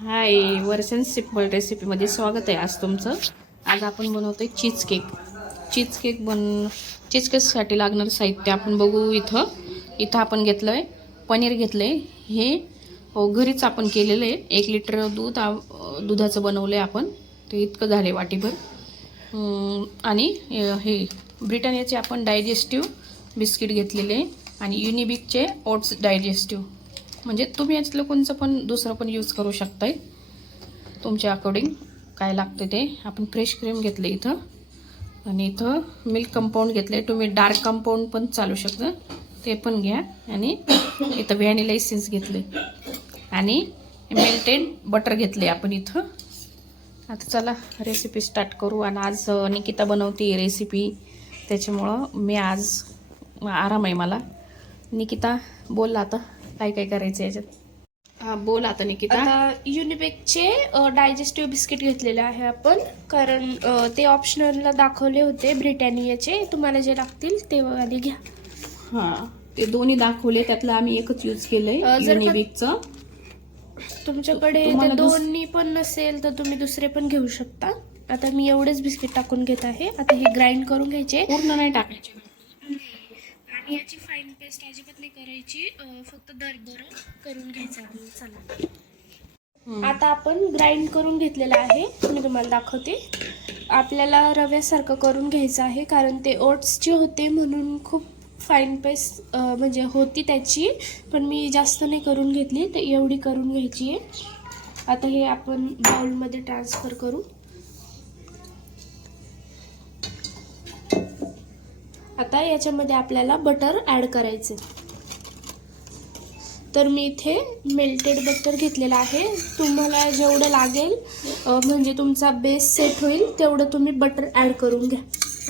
हाय, वर्षन simple रेसिपीमध्ये स्वागत आहे आज तुमचं. आज आपण बनवतोय चीज केक. चीज केकसाठी लागणारं साहित्य आपण बघू. इथं आपण घेतलं आहे पनीर घेतलं आहे. हे घरीच आपण केलेलं आहे. 1 लिटर दुधाचं बनवलं आहे आपण. ते इतकं झालं वाटीभर. आणि हे ब्रिटानियाचे आपण डायजेस्टिव्ह बिस्किट घेतलेले आहे आणि युनिबिकचे ओट्स डायजेस्टिव्ह. म्हणजे तुम्ही याच्यातलं कोणचं पण दुसरं पण यूज करू शकताय तुमच्या अकॉर्डिंग काय लागते ते. आपण फ्रेश क्रीम घेतले इथं आणि इथं मिल्क कंपाऊंड घेतले. तुम्ही डार्क कंपाऊंड पण चालू शकतं, ते पण घ्या. आणि इथं व्हॅनिला एसेन्स घेतले आणि मेल्टेड बटर घेतले आपण इथं. आता चला रेसिपी स्टार्ट करू. आणि आज निकिता बनवते रेसिपी, त्याच्यामुळं मी आज आराम आहे मला. निकिता बोल आता काय काय करायचं याच्यात. हां बोल आता निकिता. आता युनिबिकचे डायजेस्टिव्ह बिस्किट घेतलेले आहे आपण, कारण ते ऑप्शनलला दाखवले होते. ब्रिटानियाचे तुम्हाला जे लागतील ते वाले घ्या. हां ते दोन्ही दाखवले, त्यातलं आम्ही एकच यूज केलंय युनिबिकचं. तुमच्याकडे ते दोन्ही पण नसेल तर तुम्ही दुसरे पण घेऊ शकता. आता मी एवढेच बिस्किट टाकून घेत आहे. आता हे ग्राइंड करून घ्यायचे, पूर्ण नाही टाकायचे. आणि याची फाईन पेस्ट अजिबात नाही करायची, फक्त दरदर करून घ्यायचं आहे. चला आता आपण ग्राइंड करून घेतलेलं आहे. मी तुम्हाला दाखवते. आपल्याला रव्यासारखं करून घ्यायचं आहे, कारण ते ओट्सचे होते म्हणून खूप फाईन पेस्ट म्हणजे होती त्याची, पण मी जास्त नाही करून घेतली, तर एवढी करून घ्यायची आहे. आता हे आपण बाउलमध्ये ट्रान्सफर करू. आता याच्यामध्ये आपल्याला बटर ॲड करायचे. तर मी इथे मेल्टेड बटर घेतलेला आहे. तुम्हाला जेवढं लागेल म्हणजे तुमचा बेस सेट होईल तेवढं तुम्ही बटर ॲड करून घ्या.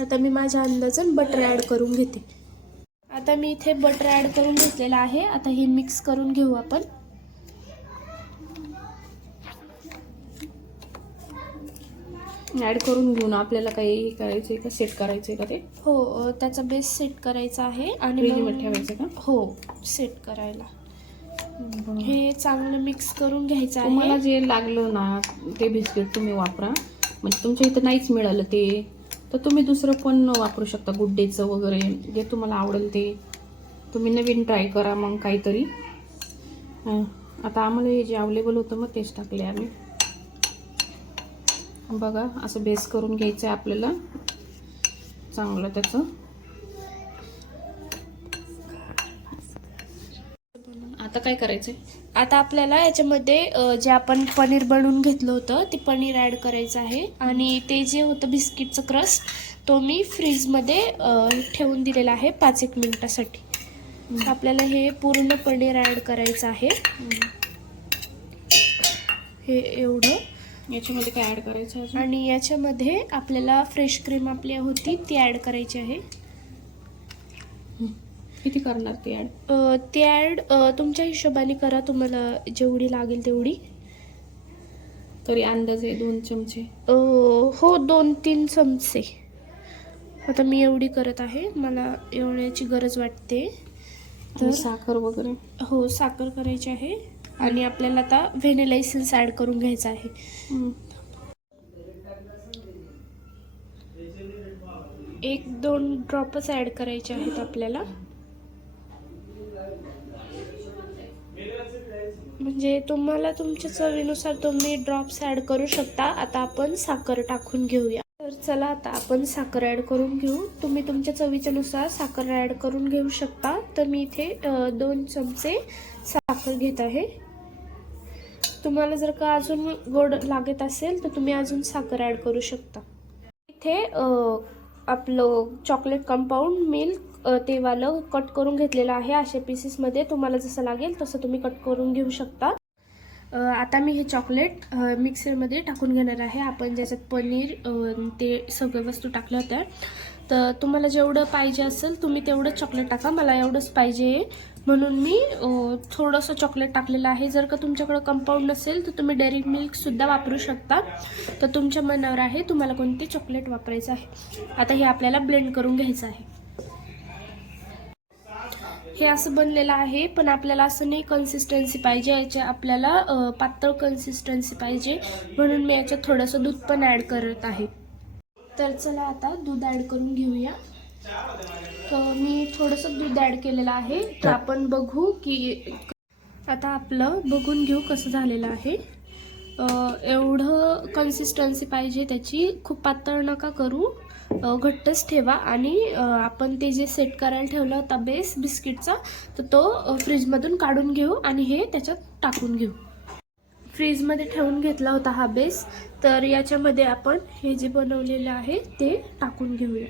आता मी माझ्या अंदाजाने बटर ॲड करून घेते. आता मी इथे बटर ॲड करून घेतलेलं आहे. आता हे मिक्स करून घेऊ आपण. ॲड करून घेऊन आपल्याला काही करायचं का, सेट करायचं का ते? हो, त्याचा बेस सेट करायचा आहे आणि फ्रीजमध्ये ठेवायचं का? हो, सेट करायला. हे चांगलं मिक्स करून घ्यायचं आहे. तुम्हाला जे लागलं ना ते बिस्किट तुम्ही वापरा. म्हणजे तुमच्या इथं नाहीच मिळालं ते, तर तुम्ही दुसरं पण वापरू शकता. गुड डेचं वगैरे जे तुम्हाला आवडेल ते तुम्ही नवीन ट्राय करा मग काहीतरी. आता आम्हाला हे जे अवेलेबल होतं मग तेच टाकले आम्ही. बघा असं बेस करून घ्यायचं आहे आपल्याला चांगलं त्याचं. आता काय करायचंय? आता आपल्याला याच्यामध्ये जे आपण पनीर बनवून घेतलं होतं ते पनीर ॲड करायचं आहे. आणि ते जे होतं बिस्किटचं क्रस्ट, तो मी फ्रीजमध्ये ठेवून दिलेला आहे 5-1 मिनिटासाठी. आपल्याला हे पूर्ण पनीर ॲड करायचं आहे. हे एवढं याच्यामध्ये काय ॲड करायचं आहे? आणि याच्यामध्ये आपल्याला फ्रेश क्रीम आपली होती ती ॲड करायची आहे. किती करणार ते ॲड? ती ॲड तुमच्या हिशोबाने करा, तुम्हाला जेवढी लागेल तेवढी. तरी अंदाजे 2 चमचे? हो, 2-3 चमचे. आता मी एवढी करत आहे, मला एवढ्याची गरज वाटते. तर साखर वगैरे? हो, साखर करायची आहे. आणि आपल्याला आता व्हॅनिला एसेन्स ॲड करून घ्यायचा आहे. 1-2 ड्रॉपच ॲड करायचे आहेत आपल्याला, म्हणजे तुम्हाला तुमच्या चवीनुसार तुम्ही ड्रॉप्स ॲड करू शकता. आता आपण साखर टाकून घेऊया. तर चला आता आपण साखर ॲड करून घेऊ. तुम्ही तुमच्या चवीच्यानुसार साखर ॲड करून घेऊ शकता. तर मी इथे 2 चमचे साखर घेत आहे. तुम्हाला जर का अजून गोड लागत असेल तर तुम्ही अजून साखर ॲड करू शकता. इथे आपलं चॉकलेट कंपाऊंड मिल्क ते वालं कट करून घेतलेलं आहे. अशा पीसेसमध्ये तुम्हाला जसं लागेल तसं तुम्ही कट करून घेऊ शकता. आता मी हे चॉकलेट मिक्सरमध्ये टाकून घेणार आहे. आपण ज्याच्यात पनीर ते सगळ्या वस्तू टाकल्या होत्या, तर तुम्हाला जेवढं पाहिजे असेल तुम्ही तेवढं चॉकलेट टाका. मला एवढंच पाहिजे म्हणून मी थोडंसं चॉकलेट टाकलेलं आहे. जर का तुमच्याकडं कंपाऊंड नसेल तर तुम्ही डेअरी मिल्कसुद्धा वापरू शकता. तर तुमच्या मनावर आहे तुम्हाला कोणते चॉकलेट वापरायचं आहे. आता हे आपल्याला ब्लेंड करून घ्यायचं आहे. हे असं बनलेलं आहे, पण आपल्याला असं नाही कन्सिस्टन्सी पाहिजे, याच्या आपल्याला पातळ कन्सिस्टन्सी पाहिजे, म्हणून मी याच्यात थोडंसं दूध पण ॲड करत आहे. तर चला आता दूध ॲड करून घेऊया. तर मी थोडंसं दूध ॲड केलेलं आहे. तर आपण बघू की आता आपलं बघून घेऊ कसं झालेलं आहे. एवढं कन्सिस्टन्सी पाहिजे त्याची, खूप पातळ नका करू, घट्टच ठेवा. आणि आपण ते जे सेट करायला ठेवला होता बेस बिस्किटचा, तर तो फ्रीजमधून काढून घेऊ आणि हे त्याच्यात टाकून घेऊ. फ्रीजमध्ये ठेवून घेतला होता हा बेस, तर याच्यामध्ये आपण हे जे बनवलेलं आहे ते टाकून घेऊया.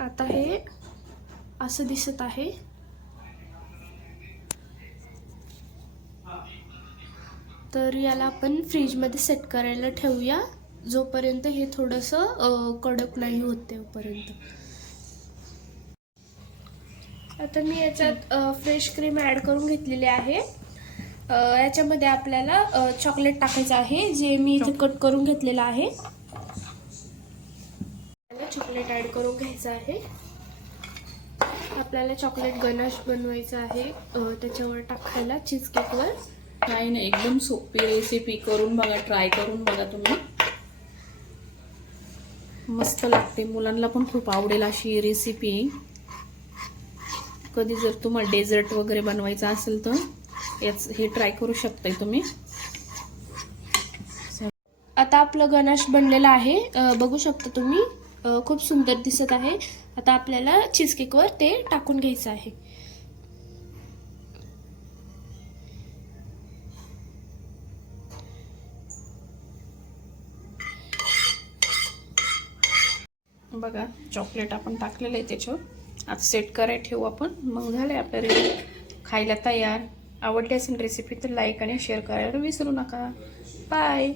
आता हे असं दिसत आहे. तर याला आपण फ्रीजमध्ये सेट करायला ठेवूया, जोपर्यंत हे थोडंसं कडक नाही होत तेपर्यंत. आता मी याच्यात फ्रेश क्रीम ॲड करून घेतलेली आहे. याच्यामध्ये आपल्याला चॉकलेट टाकायचं आहे, जे मी इथे कट करून घेतलेलं आहे. चॉकलेट ॲड करून घ्यायचं आहे. आपल्याला चॉकलेट गनाश बनवायचं आहे त्याच्यावर टाकायला, चीज केकवर. काही नाही, एकदम सोपी रेसिपी, करून बघा, ट्राय करून बघा तुम्ही. मस्त लागते, मुलांना पण खूप आवडेल अशी रेसिपी. कधी जर तुम्हाला डेझर्ट वगैरे बनवायचं असेल तर हे ट्राय करू शकताय तुम्ही. आता आपलं गनाश बनलेलं आहे, बघू शकता तुम्ही, खूप सुंदर दिसत आहे. आता आपल्याला चीज केकवर ते टाकून घ्यायचं आहे. बघा, चॉकलेट आपण टाकलेलं आहे त्याच्यावर. आता सेट करायला ठेवू आपण. मग झालं आपलं रेडी, खायला तयार. आवडली असेल रेसिपी तर लाईक आणि शेअर करायला विसरू नका. बाय.